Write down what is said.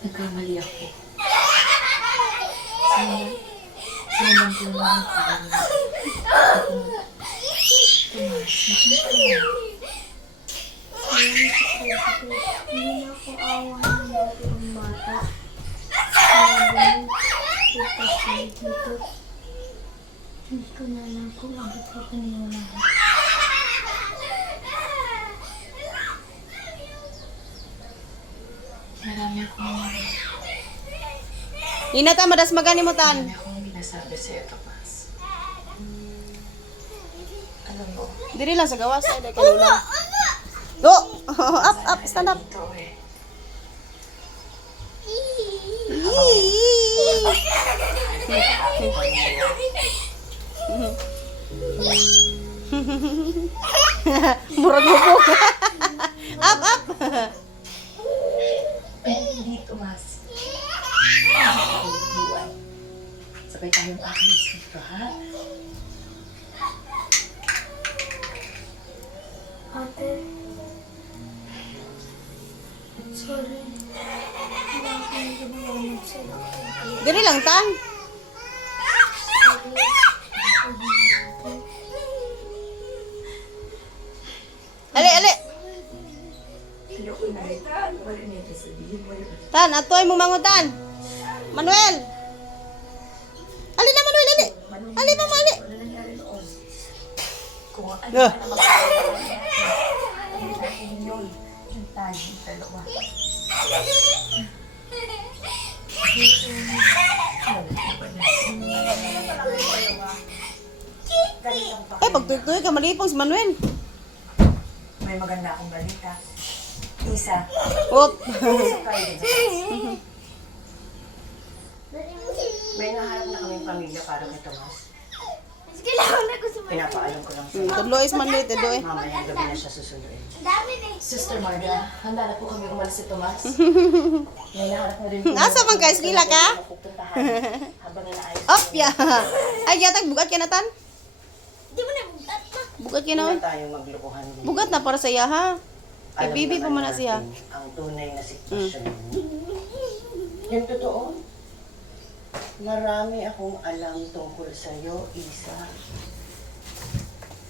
Nagkamali ako. Sinamang ko lang ang Tomas, nakita mo. Hindi na ako awa ng dati ang bata. Sabi, pagpasay dito. Hindi ko na lang kung abot ko paniwala. Marami akong Inata, madas magani mo tan. marami akong binasabi sa'yo, Tomas. Alam mo, Diri lang sa gawas ay dai kalula. Go! Up, stand up. ito eh. Murag mo po. Up. Pero hindi, Tomas. Iwan. Sabay tayong akin dito, ha? Ate, sorry. Hindi ako nagbabanag sa'yo. Diri lang tan. Ali. Ayoko na rin. Wala niya ito sabihin mo yun. Tan, atoy mo mangutan. Manuel. Ali na Manuel, ali. Ali mama, ali. Wala nangyari noon. Kung ano Ah. na magkakaroon niya. Ano natin yun? Yung tayong dalawa. Ay, pagtutoy ka malipong si Manuel. May maganda akong balita. Isa. Op. Isa tayo din sa May naharap na kaming pamilya para kay Tomas. Kailangan na ko sa Pinapaalam ko lang sa Tudloy is Manuel, tudloy. mamaya gabi na siya susunduin. dami na eh. Sister Marga, handa na po kami umalis si Tomas. May naharap na rin Nasa man ka, eskila ka? Pupuntahan habang inaayos. Op, ya. Ay, yatag bugat ka na tan. Hindi mo na bugat na. Bugat ka na. Hindi oy. na tayong maglokohan dito. Bugat na para sa iya ha. Kay Alam bibi pa naman man na siya. natin ang tunay na sitwasyon mo. Yung totoo, marami akong alam tungkol sa'yo, Isa.